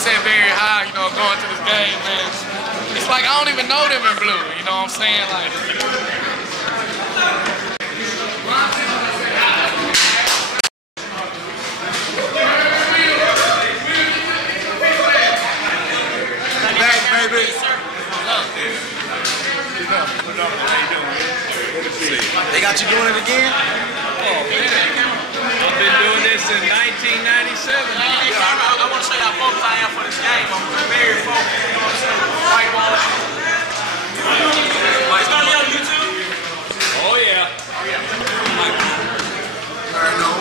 set very high, you know, going to this game, man. It's like I don't even know them in blue, you know what I'm saying? Like, They got you doing it again? Oh, man. I've been doing this since 1997. I want to say how focused I am for this game. I'm very focused, you know what I'm saying? White ball. It's going to be on YouTube? Oh, yeah. I know.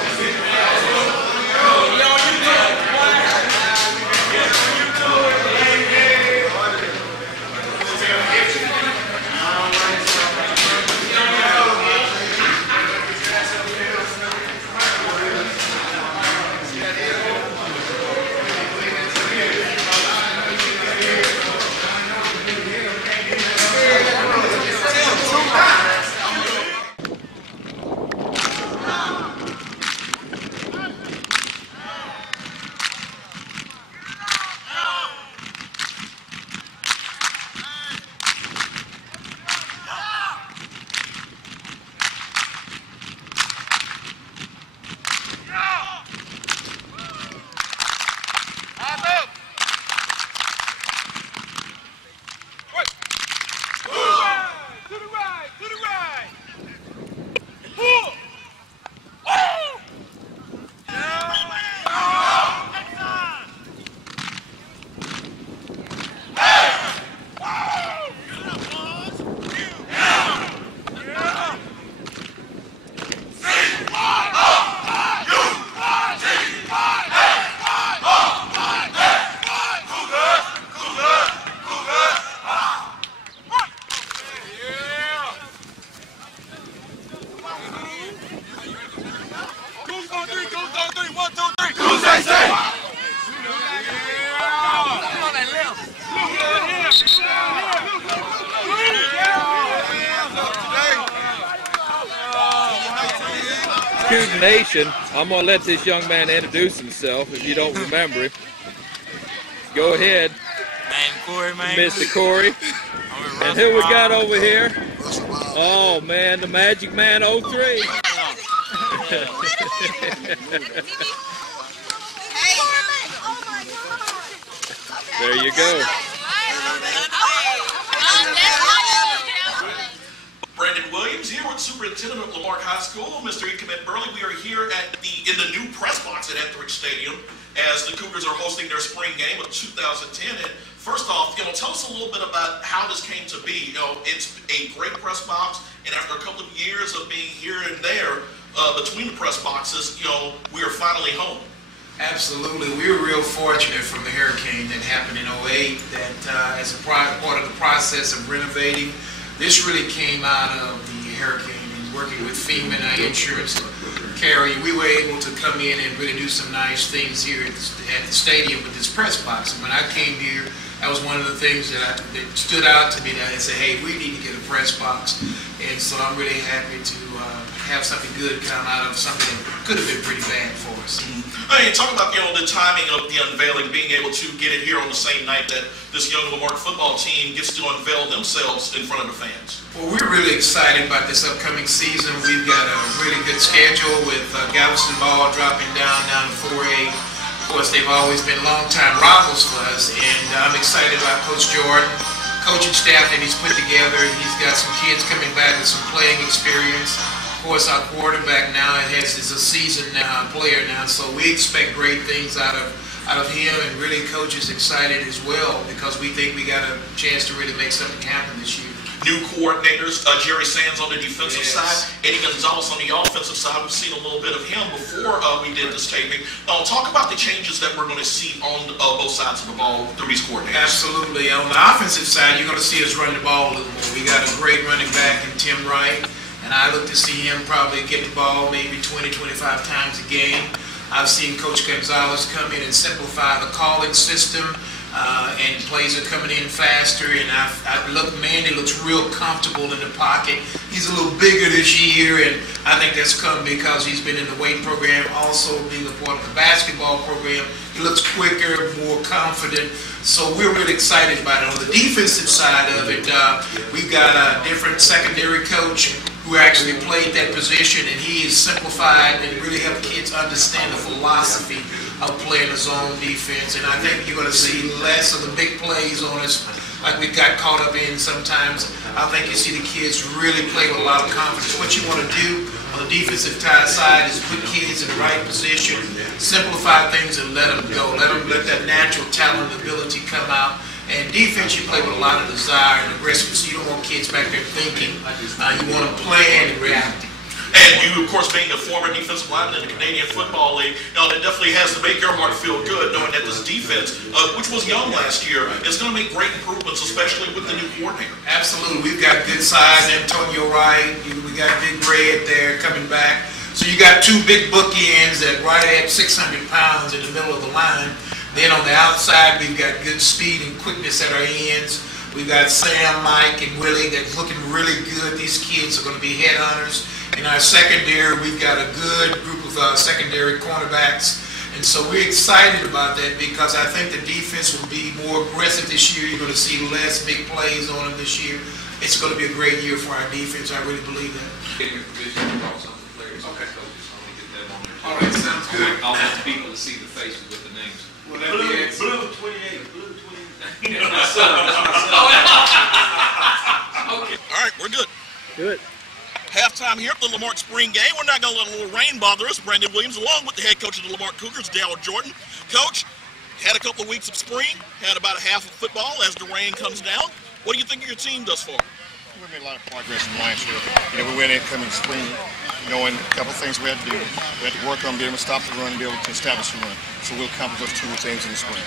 Cougar Nation, I'm going to let this young man introduce himself if you don't remember him. Go ahead. Name Corey, man. Mr. Corey. And who we got over here? Oh, man, the Magic Man 03. There you go. Brandon Williams here with Superintendent of Lamarck High School, Mr. Ikemet Burley. We are here at in the new press box at Etheridge Stadium as the Cougars are hosting their spring game of 2010. And first off, tell us a little bit about how this came to be. It's a great press box, and after a couple of years of being here and there between the press boxes, we are finally home. Absolutely. We were real fortunate from the hurricane that happened in 2008 that as a part of the process of renovating, this really came out of the hurricane and working with FEMA and our insurance carrier. We were able to come in and really do some nice things here at the stadium with this press box. And when I came here, that was one of the things that stood out to me, that I said, hey, we need to get a press box. And so I'm really happy to have something good come out of something that could have been pretty bad for us. Hey, talk about the timing of the unveiling, being able to get it here on the same night that this young Lamarck football team gets to unveil themselves in front of the fans. Well, we're really excited about this upcoming season. We've got a really good schedule with Galveston Ball dropping down to 4A. Of course, they've always been longtime rivals for us, and I'm excited about Coach Jordan, coaching staff that he's put together. He's got some kids coming back with some playing experience. Of course, our quarterback now is a seasoned player now, so we expect great things out of him, and really Coach is excited as well because we think we got a chance to really make something happen this year. New coordinators, Jerry Sands on the defensive side, Eddie Gonzalez on the offensive side. We've seen a little bit of him before we did this taping. Talk about the changes that we're going to see on both sides of the ball through these coordinators. Absolutely. On the offensive side, you're going to see us run the ball a little more. We got a great running back in Tim Wright, and I look to see him probably get the ball maybe 20, 25 times a game. I've seen Coach Gonzalez come in and simplify the calling system. and plays are coming in faster. And Mandy looks real comfortable in the pocket. He's a little bigger this year, and I think that's come because he's been in the weight program, also being a part of the basketball program. He looks quicker, more confident. So we're really excited about it. On the defensive side of it, we've got a different secondary coach who actually played that position, and he has simplified and really helped kids understand the philosophy of playing a zone defense. And I think you're going to see less of the big plays on us like we got caught up in sometimes. I think you see the kids really play with a lot of confidence. What you want to do on the defensive side is put kids in the right position, simplify things, and let them go. Let that natural talent and ability come out. And defense, you play with a lot of desire and aggressiveness. You don't want kids back there thinking. You want them playing and reacting. And you, of course, being a former defensive lineman in the Canadian Football League, that definitely has to make your heart feel good knowing that this defense, which was young last year, is going to make great improvements, especially with the new coordinator. Absolutely. We've got good size. Antonio Wright. We got Big Red there coming back. So you got two big bookends that right at 600 pounds in the middle of the line. Then on the outside, we've got good speed and quickness at our ends. We've got Sam, Mike, and Willie that's looking really good. These kids are going to be headhunters. In our secondary, we've got a good group of secondary cornerbacks. And so we're excited about that because I think the defense will be more aggressive this year. You're going to see less big plays on them this year. It's going to be a great year for our defense. I really believe that. Okay. All right, sounds good. I want people to see the faces with the names. Well, Blue 28. Blue 28. That's my son. Okay. All right, we're good. Good. Halftime here at the Lamarck Spring Game. We're not going to let a little rain bother us. Brandon Williams, along with the head coach of the Lamarck Cougars, Dale Jordan. Coach, had a couple of weeks of spring, had about a half of football as the rain comes down. What do you think your team does for? We made a lot of progress in last year. We went in coming spring knowing a couple of things we had to do. We had to work on being able to stop the run and be able to establish the run. So we'll accomplish those two things in the spring.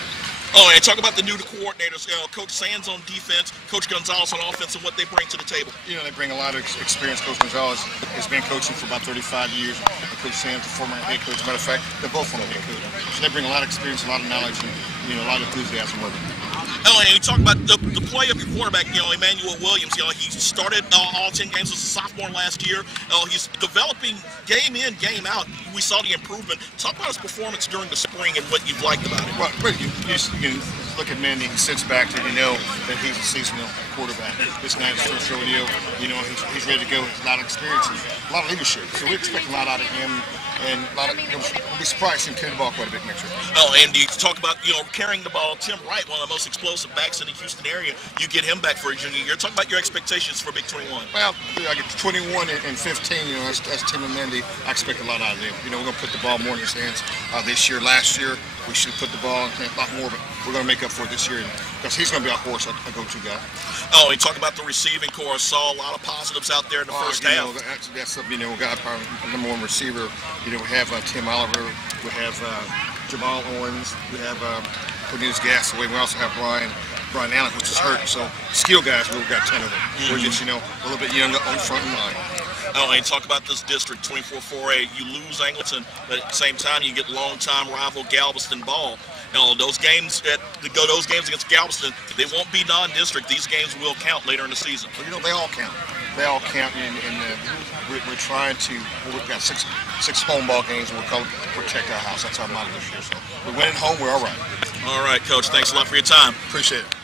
Oh, and talk about the new coordinators, Coach Sands on defense, Coach Gonzalez on offense, and what they bring to the table. They bring a lot of experience. Coach Gonzalez has been coaching for about 35 years. And Coach Sands, the former head coach. As a matter of fact, they're both former head coach. So they bring a lot of experience, a lot of knowledge, and a lot of enthusiasm with them. Oh, and you talk about the play of your quarterback, Emmanuel Williams. He started all 10 games as a sophomore last year. He's developing game in, game out. We saw the improvement. Talk about his performance during the spring and what you've liked about him. Well, you can look at Mandy. He sits back and you know that he's a seasonal quarterback. This night is first rodeo. He's ready to go. He's a lot of experience, and a lot of leadership. So we expect a lot out of him. And a lot of, we'll be surprised to carry the ball quite a bit next year. Oh, and you talk about, carrying the ball. Tim Wright, one of the most explosive backs in the Houston area. You get him back for a junior year. Talk about your expectations for Big 21. Well, I get 21 and 15, that's Tim and Mandy. I expect a lot out of them. We're going to put the ball more in his hands this year. Last year, we should put the ball in a lot more, but we're going to make up for it this year because he's going to be our horse, a go-to guy. Oh, and talk about the receiving corps. Saw a lot of positives out there in the first half. That's something, we got our number one receiver. We have Tim Oliver, we have Jamal Owens, we have Cornelius Gasaway, we also have Brian Allen, which is hurt. So skill guys, we've got 10 of them. We're just, a little bit younger on the front line. Oh, and talk about this district, 24-4A. You lose Angleton, but at the same time, you get longtime rival Galveston ball. Those games against Galveston, they won't be non-district. These games will count later in the season. Well, they all count. They all count, and we're trying to. We've got six home ball games, and we're called protect our house. That's our motto this year. So we win at home, we're all right. All right, Coach. Thanks a lot for your time. Appreciate it.